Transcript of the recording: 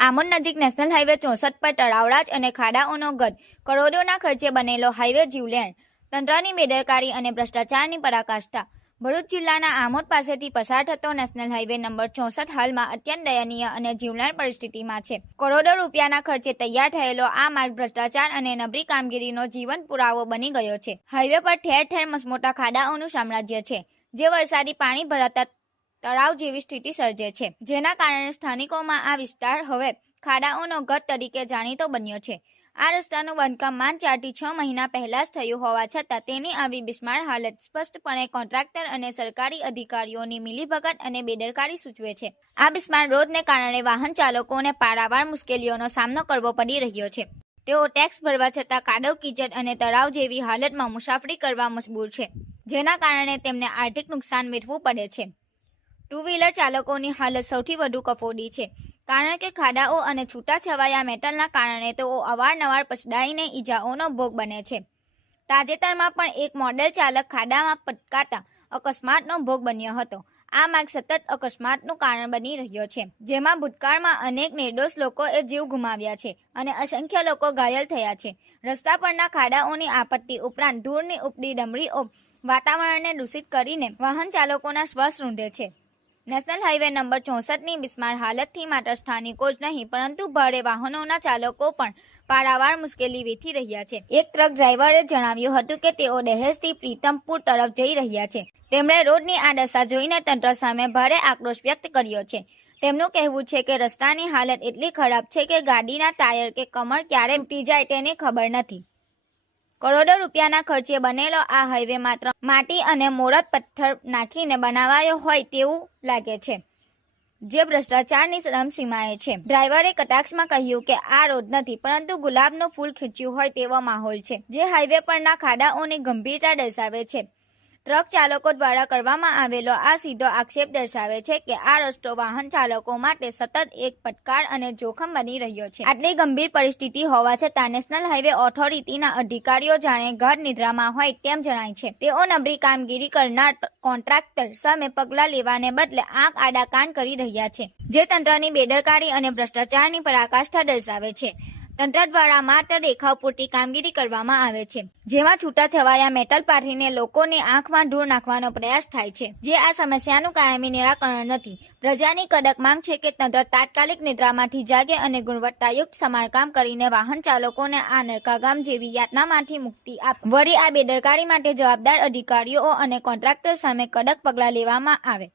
આમોદ નજીક national highway ચોસઠ પર તળાવરાજ અને ખાડાઓનો ગત કરોડોના ખર્ચે બનેલો હાઈવે જીવલેણ. તંત્રની બેદરકારી અને ભ્રષ્ટાચારની પરાકાષ્ઠા. ભરૂચ જિલ્લાના આમોદ પાસેથી પસાર થતો નેશનલ હાઈવે નંબર ચોસઠ હાલમાં અત્યંત દયનીય અને જીવલેણ પરિસ્થિતિમાં છે. કરોડો રૂપિયાના ખર્ચે તૈયાર થયેલો આ માર્ગ ભ્રષ્ટાચાર અને નબળી કામગીરીનો જીવન પુરાવો બની ગયો છે. હાઈવે પર ઠેર ઠેર મસમોટા ખાડાઓનું સામ્રાજ્ય છે, જે વરસાદી પાણી ભરાતા તળાવ જેવી સ્થિતિ સર્જે છે. જેના કારણે સ્થાનિકોમાં આ વિસ્તાર હવે ખાડાઓનો ગત તરીકે જાણીતો બન્યો છે. આ રસ્તાનું બાંધકામ માંડ ચારથી છ મહિના પહેલા જ થયું હોવા છતાં તેની આવી બિસ્માર હાલત સ્પષ્ટપણે કોન્ટ્રાક્ટર અને સરકારી અધિકારીઓની મિલીભગત અને બેદરકારી સૂચવે છે. આ બિસ્માર રોડને કારણે વાહન ચાલકોને પારાવાર મુશ્કેલીઓનો સામનો કરવો પડી રહ્યો છે. તેઓ ટેક્સ ભરવા છતાં કાદવ, કીચડ અને તળાવ જેવી હાલતમાં મુસાફરી કરવા મજબૂર છે, જેના કારણે તેમને આર્થિક નુકસાન વેઠવું પડે છે. ટુ વ્હીલર ચાલકોની હાલત સૌથી વધુ કફોડી છે. કારણ કે ખાડાઓ અને છૂટાછવાયા મેટલના કારણે તેઓ અવારનવાર પછડાઈને ઈજાઓનો ભોગ બને છે. તાજેતરમાં પણ એક મોડેલ ચાલક ખાડામાં પટકાતા અકસ્માતનો ભોગ બન્યો હતો. આ માર્ગ સતત અકસ્માતનું કારણ બની રહ્યો છે, જેમાં ભૂતકાળમાં અનેક નિર્દોષ લોકોએ જીવ ગુમાવ્યા છે અને અસંખ્ય લોકો ઘાયલ થયા છે. રસ્તા પરના ખાડાઓની આપત્તિ ઉપરાંત ધૂળની ઉપડી ડમરીઓ વાતાવરણને દૂષિત કરીને વાહન ચાલકોના શ્વાસ રૂંધે છે. નેશનલ હાઈવે નંબર ચોસઠની બિસ્માર હાલતથી માત્ર સ્થાનિકો જ નહીં, પરંતુ ભારે વાહનોના ચાલકો પણ પારાવાર મુશ્કેલી વેઠી રહ્યા છે. એક ટ્રક ડ્રાઈવરે જણાવ્યું હતું કે તેઓ દહેજથી પ્રીતમપુર તરફ જઈ રહ્યા છે. તેમણે રોડની આ દશા જોઈને તંત્ર સામે ભારે આક્રોશ વ્યક્ત કર્યો છે. તેમનું કહેવું છે કે રસ્તાની હાલત એટલી ખરાબ છે કે ગાડીના ટાયર કે કમર ક્યારે તૂટી જાય તેની ખબર નથી. કરોડો રૂપિયાના ખર્ચે બનેલો આ હાઈવે માત્ર માટી અને મોરત પથ્થર નાખીને બનાવાયો હોય તેવું લાગે છે, જે ભ્રષ્ટાચારની શ્રમસીમાએ છે. ડ્રાઈવરે કટાક્ષમાં કહ્યું કે આ રોડ નથી, પરંતુ ગુલાબનું ફૂલ ખીચ્યું હોય તેવો માહોલ છે, જે હાઈવે પરના ખાડાઓની ગંભીરતા દર્શાવે છે. ટ્રક ચાલકો દ્વારા કરવામાં આવેલો આ સીધો આક્ષેપ દર્શાવે છે કે આ રસ્તો વાહન ચાલકો માટે સતત એક પડકાર અને જોખમ બની રહ્યો છે. આટલી ગંભીર પરિસ્થિતિ હોવા છતાં નેશનલ હાઈવે ઓથોરિટીના અધિકારીઓ જાણે ઘર નિદ્રામાં હોય તેમ જણાય છે. તેઓ નબળી કામગીરી કરનાર કોન્ટ્રાક્ટર સામે પગલાં લેવાને બદલે આંખ આડા કાન કરી રહ્યા છે, જે તંત્રની બેદરકારી અને ભ્રષ્ટાચારની પરાકાષ્ઠા દર્શાવે છે. તંત્ર દ્વારા માત્ર દેખાવ પૂરતી કામગીરી કરવામાં આવે છે, જેમાં છૂટાછવાયા મેટલ પાથરીને લોકોની આંખમાં ધૂળ નાખવાનો પ્રયાસ થાય છે, જે આ સમસ્યાનું કાયમી નિરાકરણ નથી. પ્રજાની કડક માંગ છે કે તંત્ર તાત્કાલિક નિદ્રામાંથી જાગે અને ગુણવત્તાયુક્ત સમારકામ કરીને વાહન ચાલકોને આ નરકાગામ જેવી યાતનામાંથી મુક્તિ આપે. વળી આ બેદરકારી માટે જવાબદાર અધિકારીઓ અને કોન્ટ્રાક્ટર સામે કડક પગલાં લેવામાં આવે.